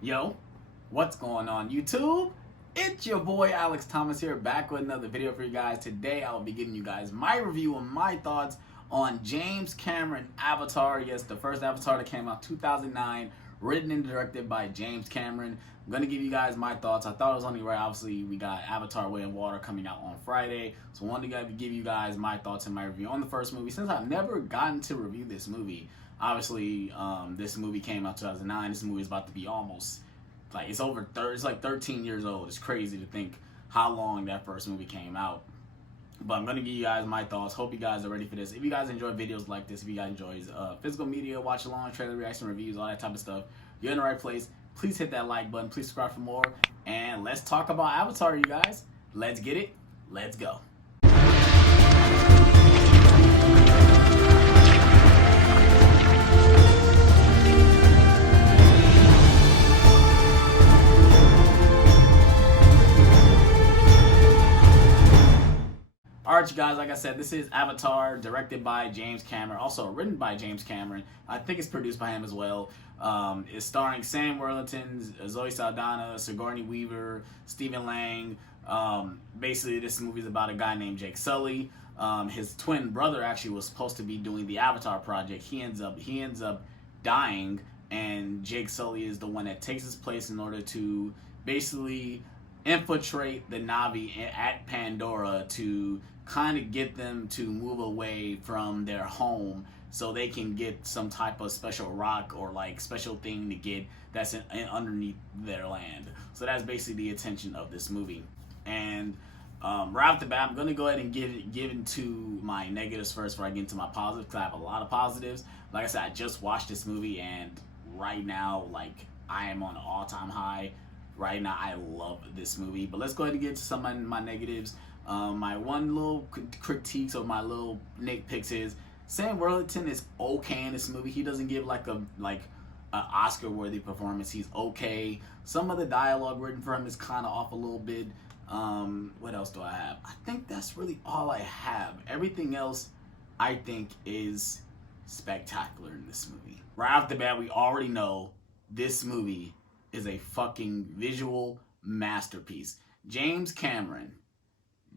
Yo, what's going on YouTube? It's your boy Alex Thomas here, back with another video for you guys. Today I'll be giving you guys my review and my thoughts on James Cameron Avatar. Yes, the first Avatar that came out 2009, written and directed by James Cameron. I'm gonna give you guys my thoughts. I thought it was only right. Obviously, we got Avatar: Way of Water coming out on Friday, so I wanted to give you guys my thoughts and my review on the first movie. Since I've never gotten to review this movie, obviously, this movie came out 2009. This movie is about to be almost like it's like 13 years old. It's crazy to think how long that first movie came out. But I'm gonna give you guys my thoughts. Hope you guys are ready for this. If you guys enjoy videos like this, if you guys enjoy physical media, watch along, trailer reaction reviews, all that type of stuff, you're in the right place. Please hit that like button. Please subscribe for more. And let's talk about Avatar, you guys. Let's get it. Let's go. Alright, you guys, like I said, this is Avatar, directed by James Cameron, also written by James Cameron. I think it's produced by him as well. It's starring Sam Worthington, Zoe Saldana, Sigourney Weaver, Stephen Lang. Basically, this movie is about a guy named Jake Sully. His twin brother actually was supposed to be doing the Avatar project. He ends up dying, and Jake Sully is the one that takes his place in order to basically infiltrate the Na'vi at Pandora to kind of get them to move away from their home so they can get some type of special rock or like special thing to get that's underneath their land. So that's basically the intention of this movie. And right off the bat, I'm going to go ahead and get into my negatives first before I get into my positives, because I have a lot of positives. Like I said, I just watched this movie, and right now, like, I am on an all-time high. Right now, I love this movie. But let's go ahead and get to some of my negatives. My one little critiques or my little nitpicks is Sam Worthington is okay in this movie. He doesn't give like an Oscar-worthy performance. He's okay. Some of the dialogue written for him is kind of off a little bit. What else do I have? I think that's really all I have. Everything else, I think, is spectacular in this movie. Right off the bat, we already know this movie is a fucking visual masterpiece. James Cameron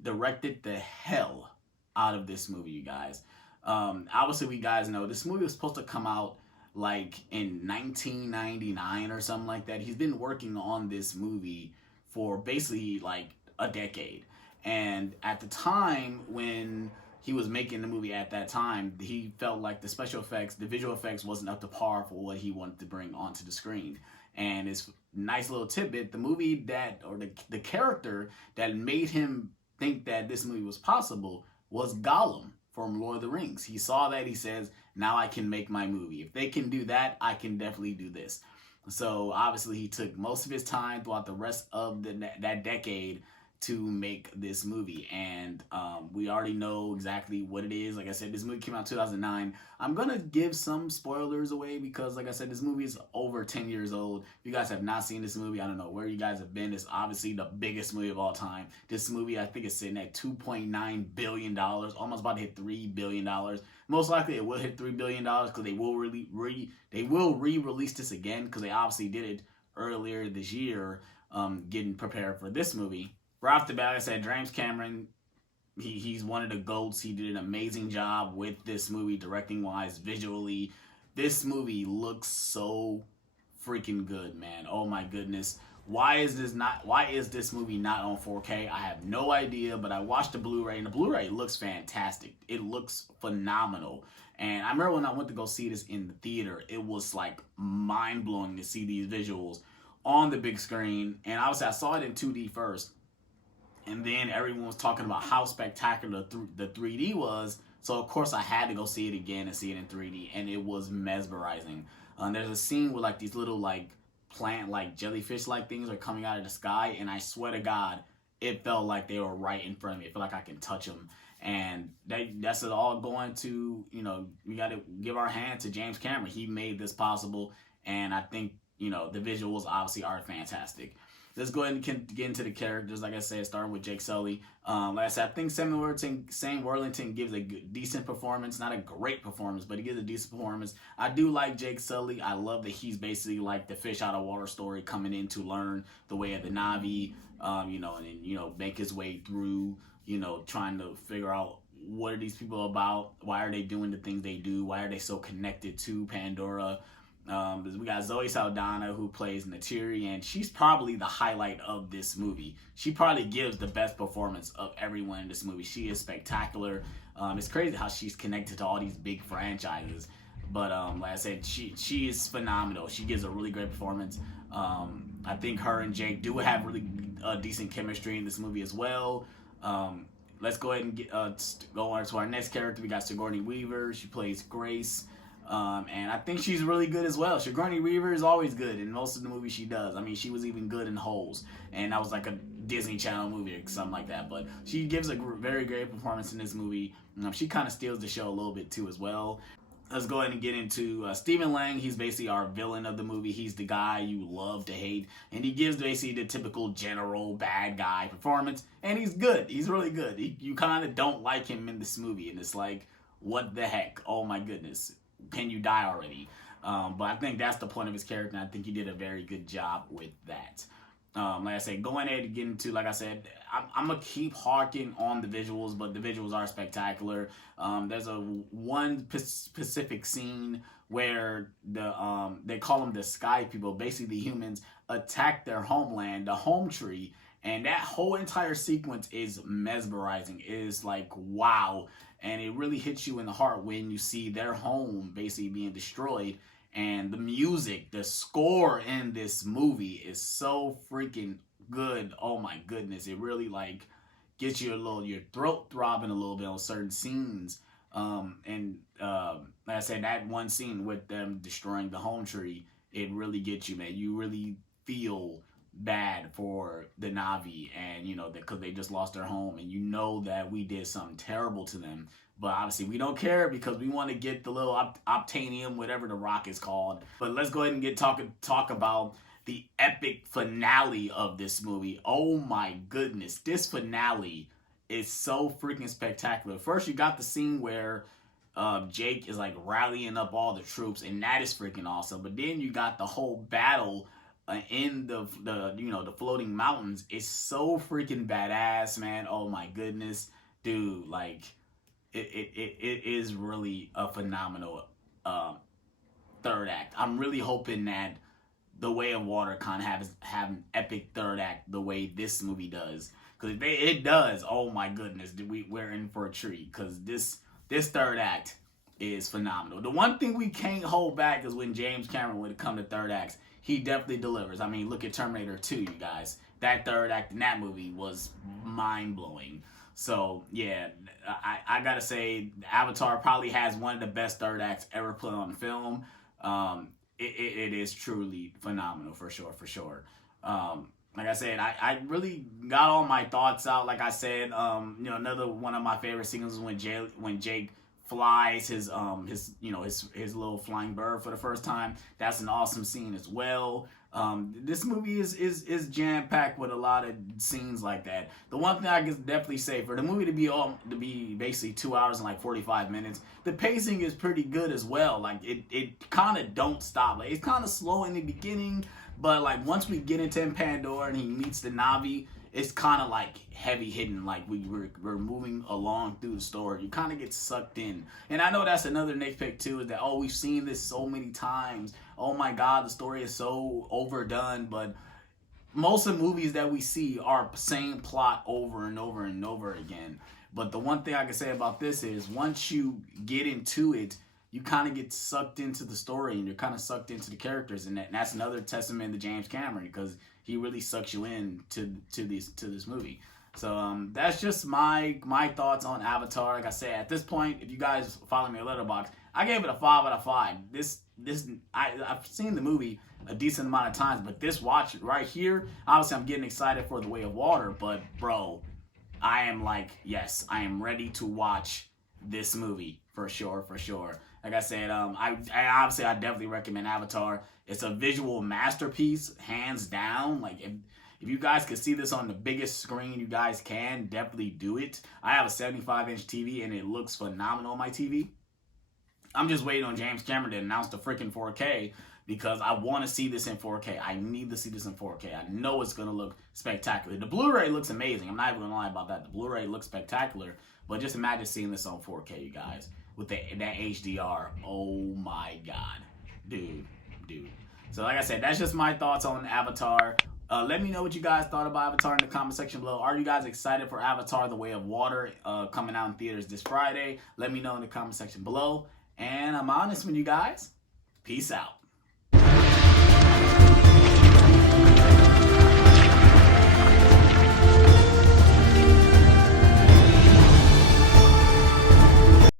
directed the hell out of this movie, you guys. Obviously, we guys know this movie was supposed to come out like in 1999 or something like that. He's been working on this movie for basically like a decade. And at the time when he was making the movie at that time, he felt like the special effects, the visual effects wasn't up to par for what he wanted to bring onto the screen. And it's nice little tidbit, the movie that, or the character that made him think that this movie was possible was Gollum from Lord of the Rings. He saw that, he says, now I can make my movie. If they can do that, I can definitely do this. So obviously he took most of his time throughout the rest of that decade to make this movie, and we already know exactly what it is. Like I said, this movie came out in 2009. I'm gonna give some spoilers away because, like I said, this movie is over 10 years old. If you guys have not seen this movie, I don't know where you guys have been. It's obviously the biggest movie of all time. This movie, I think, is sitting at $2.9 billion, almost about to hit $3 billion. Most likely it will hit $3 billion because they will re-release this again, because they obviously did it earlier this year, getting prepared for this movie. Right off the bat, like I said, James Cameron, he's one of the GOATs. He did an amazing job with this movie, directing-wise, visually. This movie looks so freaking good, man. Oh my goodness. Why is this movie not on 4K? I have no idea, but I watched the Blu-ray, and the Blu-ray looks fantastic. It looks phenomenal. And I remember when I went to go see this in the theater, it was like mind-blowing to see these visuals on the big screen. And obviously I saw it in 2D first. And then everyone was talking about how spectacular the 3D was. So, of course, I had to go see it again and see it in 3D. And it was mesmerizing. There's a scene where, like, these little, like, plant, like, jellyfish-like things are coming out of the sky. And I swear to God, it felt like they were right in front of me. It felt like I can touch them. And that's it all going to, you know, we got to give our hand to James Cameron. He made this possible. And I think, the visuals obviously are fantastic. Let's go ahead and get into the characters. Like I said, starting with Jake Sully. Like I said, I think Sam Worthington gives a decent performance. Not a great performance, but he gives a decent performance. I do like Jake Sully. I love that he's basically like the fish out of water story, coming in to learn the way of the Na'vi, and make his way through, trying to figure out what are these people about? Why are they doing the things they do? Why are they so connected to Pandora? We got Zoe Saldana, who plays Neytiri, and she's probably the highlight of this movie. She probably gives the best performance of everyone in this movie. She is spectacular. It's crazy how she's connected to all these big franchises. But like I said, she is phenomenal. She gives a really great performance. I think her and Jake do have really decent chemistry in this movie as well. Let's go ahead and go on to our next character. We got Sigourney Weaver. She plays Grace. And I think she's really good as well. Sigourney Weaver is always good in most of the movies she does. I mean, she was even good in Holes, and that was like a Disney Channel movie or something like that. But she gives a very great performance in this movie. She kind of steals the show a little bit too as well. Let's go ahead and get into Stephen Lang. He's basically our villain of the movie. He's the guy you love to hate, and he gives basically the typical general bad guy performance, and he's good. He's really good. You kind of don't like him in this movie, and it's like, what the heck? Oh my goodness. Can you die already? But I think that's the point of his character, and I think he did a very good job with that. Like I said, going ahead and get into, like I said, I'm going to keep harking on the visuals, but the visuals are spectacular. There's one specific scene where they call them the Sky People, basically the humans, attack their homeland, the home tree, and that whole entire sequence is mesmerizing. It is like, wow. And it really hits you in the heart when you see their home basically being destroyed. And the music, the score in this movie is so freaking good. Oh my goodness. It really like gets you your throat throbbing a little bit on certain scenes. Like I said, that one scene with them destroying the home tree, it really gets you, man. You really feel bad for the Na'vi, and because they just lost their home, and that we did something terrible to them, but obviously we don't care because we want to get the little obtanium, whatever the rock is called. But let's go ahead and talk about the epic finale of this movie. Oh my goodness, this finale is so freaking spectacular. First, you got the scene where Jake is like rallying up all the troops, and that is freaking awesome. But then you got the whole battle in the floating mountains. Is so freaking badass, man. Oh my goodness, dude, like it is really a phenomenal third act. I'm really hoping that The Way of Water kind of have an epic third act the way this movie does, because it does. Oh my goodness, we're in for a treat, because this third act is phenomenal. The one thing we can't hold back is when James Cameron, when it comes to third acts, he definitely delivers. I mean, look at Terminator 2, you guys. That third act in that movie was mind-blowing. So, yeah, I gotta say, Avatar probably has one of the best third acts ever put on film. It is truly phenomenal, for sure. Like I said, I really got all my thoughts out. Like I said, another one of my favorite scenes is when Jake flies his little flying bird for the first time. That's an awesome scene as well. This movie is jam-packed with a lot of scenes like that. The one thing I can definitely say, for the movie to be basically 2 hours and like 45 minutes, the pacing is pretty good as well. Like it kind of don't stop. Like it's kind of slow in the beginning, but like once we get into Pandora and he meets the Na'vi, it's kind of like heavy hitting. Like we're moving along through the story. You kind of get sucked in. And I know that's another nitpick too, is that, we've seen this so many times. Oh my God, the story is so overdone. But most of the movies that we see are same plot over and over and over again. But the one thing I can say about this is, once you get into it, you kind of get sucked into the story, and you're kind of sucked into the characters, and that's another testament to James Cameron, because he really sucks you in to this movie. So that's just my thoughts on Avatar. Like I said, at this point, if you guys follow me on Letterboxd, I gave it a 5 out of 5. I've seen the movie a decent amount of times, but this watch right here, obviously I'm getting excited for The Way of Water, but bro, I am like, yes, I am ready to watch this movie for sure. Like I said, I definitely recommend Avatar. It's a visual masterpiece, hands down. Like, if you guys could see this on the biggest screen, you guys can definitely do it. I have a 75-inch TV, and it looks phenomenal on my TV. I'm just waiting on James Cameron to announce the freaking 4K because I want to see this in 4K. I need to see this in 4K. I know it's going to look spectacular. The Blu-ray looks amazing. I'm not even going to lie about that. The Blu-ray looks spectacular. But just imagine seeing this on 4K, you guys, with that HDR. Oh, my God. Dude. So, like I said, that's just my thoughts on Avatar. Let me know what you guys thought about Avatar in the comment section below. Are you guys excited for Avatar: The Way of Water coming out in theaters this Friday? Let me know in the comment section below. And I'm honest with you guys. Peace out.